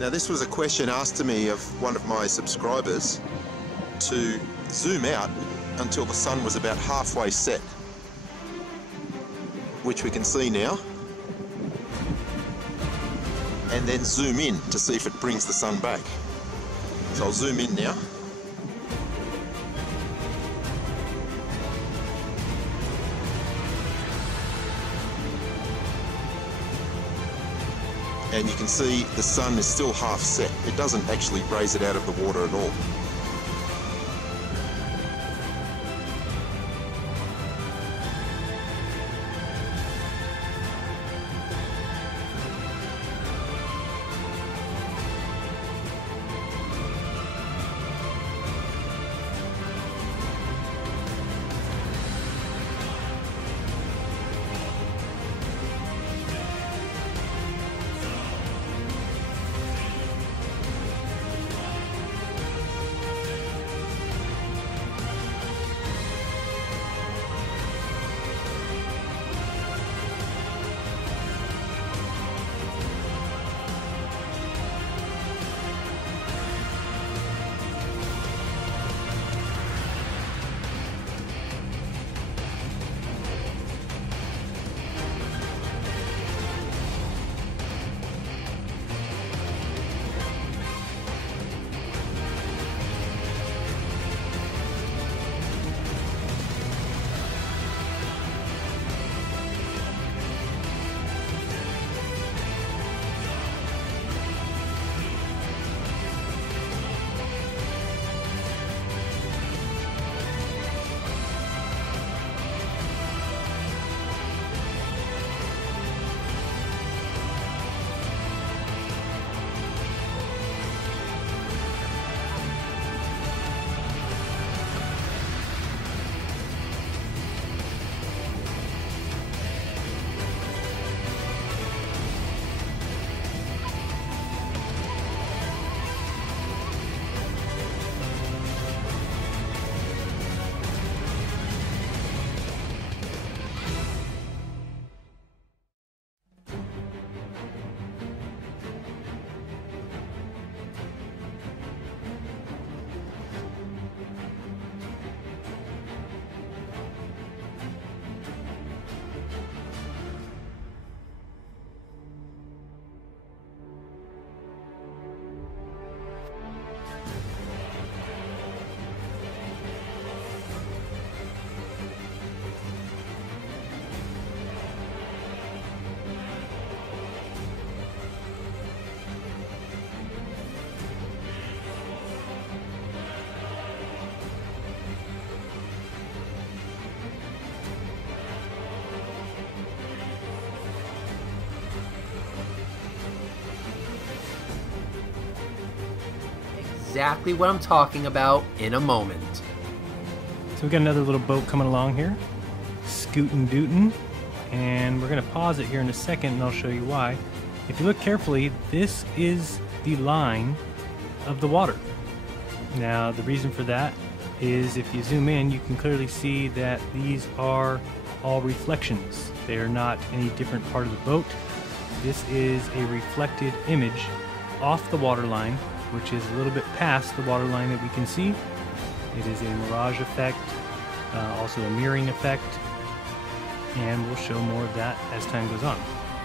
Now this was a question asked to me of one of my subscribers to zoom out until the sun was about halfway set, which we can see now, and then zoom in to see if it brings the sun back. So I'll zoom in now. And you can see the sun is still half set. It doesn't actually raise it out of the water at all. Exactly what I'm talking about in a moment. So we got another little boat coming along here, scootin' dootin', and we're gonna pause it here in a second and I'll show you why. If you look carefully, this is the line of the water. Now the reason for that is if you zoom in, you can clearly see that these are all reflections. They are not any different part of the boat. This is a reflected image off the water line, which is a little bit past the water line that we can see. It is a mirage effect, also a mirroring effect, and we'll show more of that as time goes on.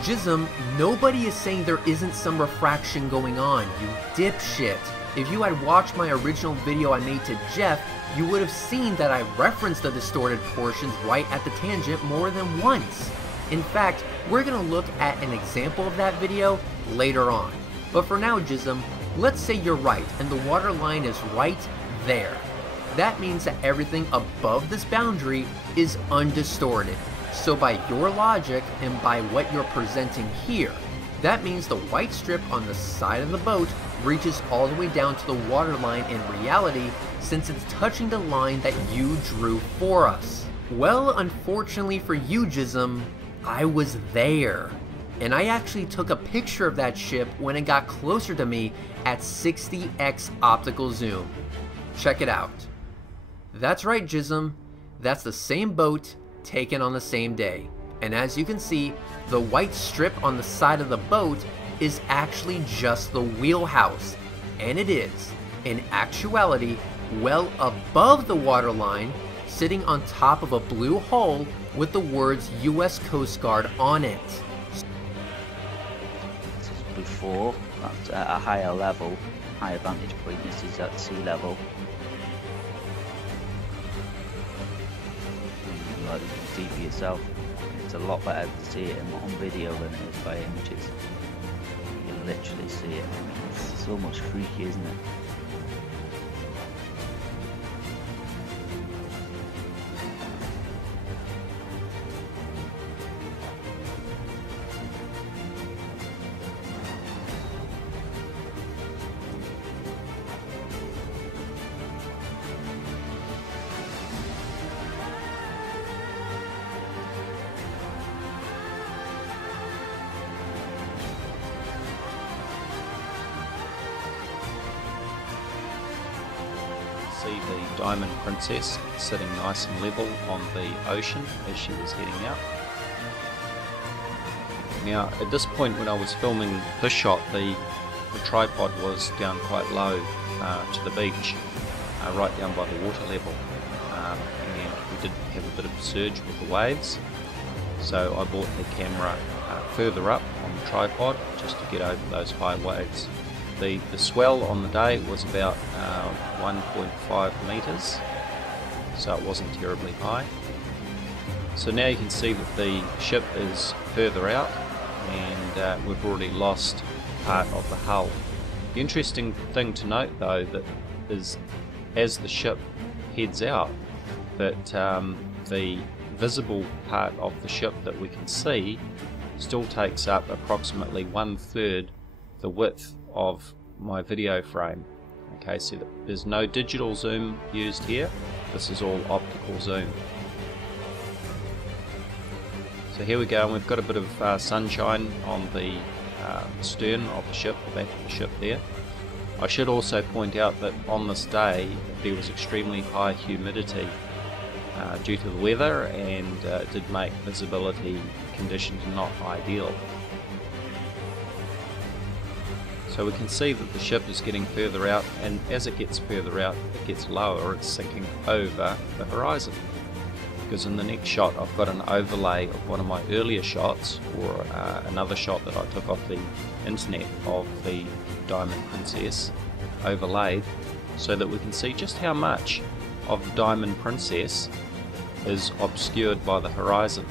Jism, nobody is saying there isn't some refraction going on, you dipshit. If you had watched my original video I made to Jeff, you would have seen that I referenced the distorted portions right at the tangent more than once. In fact, we're gonna look at an example of that video later on. But for now, Jism, let's say you're right and the water line is right there. That means that everything above this boundary is undistorted. So by your logic and by what you're presenting here, that means the white strip on the side of the boat reaches all the way down to the water line in reality, since it's touching the line that you drew for us. Well, unfortunately for you, Jism, I was there. And I actually took a picture of that ship when it got closer to me at 60x optical zoom. Check it out. That's right, Jism. That's the same boat taken on the same day. And as you can see, the white strip on the side of the boat is actually just the wheelhouse, and it is, in actuality, well above the waterline, sitting on top of a blue hull with the words US Coast Guard on it. Before, that's at a higher level, higher vantage point. This is at sea level. Like you can see for yourself, it's a lot better to see it on video than it is by images. You can literally see it. It's so much freaky, isn't it? See the Diamond Princess sitting nice and level on the ocean as she was heading out. Now at this point when I was filming this shot, the tripod was down quite low to the beach, right down by the water level, and we did have a bit of a surge with the waves, so I brought the camera further up on the tripod just to get over those high waves. The swell on the day was about 1.5 meters, so it wasn't terribly high. So now you can see that the ship is further out, and we've already lost part of the hull. The interesting thing to note though that is, as the ship heads out, that the visible part of the ship that we can see still takes up approximately 1/3 the width of my video frame. Okay, so there's no digital zoom used here, this is all optical zoom. So here we go, and we've got a bit of sunshine on the stern of the ship, the back of the ship there. I should also point out that on this day there was extremely high humidity due to the weather, and did make visibility conditions not ideal. So we can see that the ship is getting further out, and as it gets further out it gets lower, it's sinking over the horizon. Because in the next shot I've got an overlay of one of my earlier shots, or another shot that I took off the internet of the Diamond Princess overlaid, so that we can see just how much of the Diamond Princess is obscured by the horizon.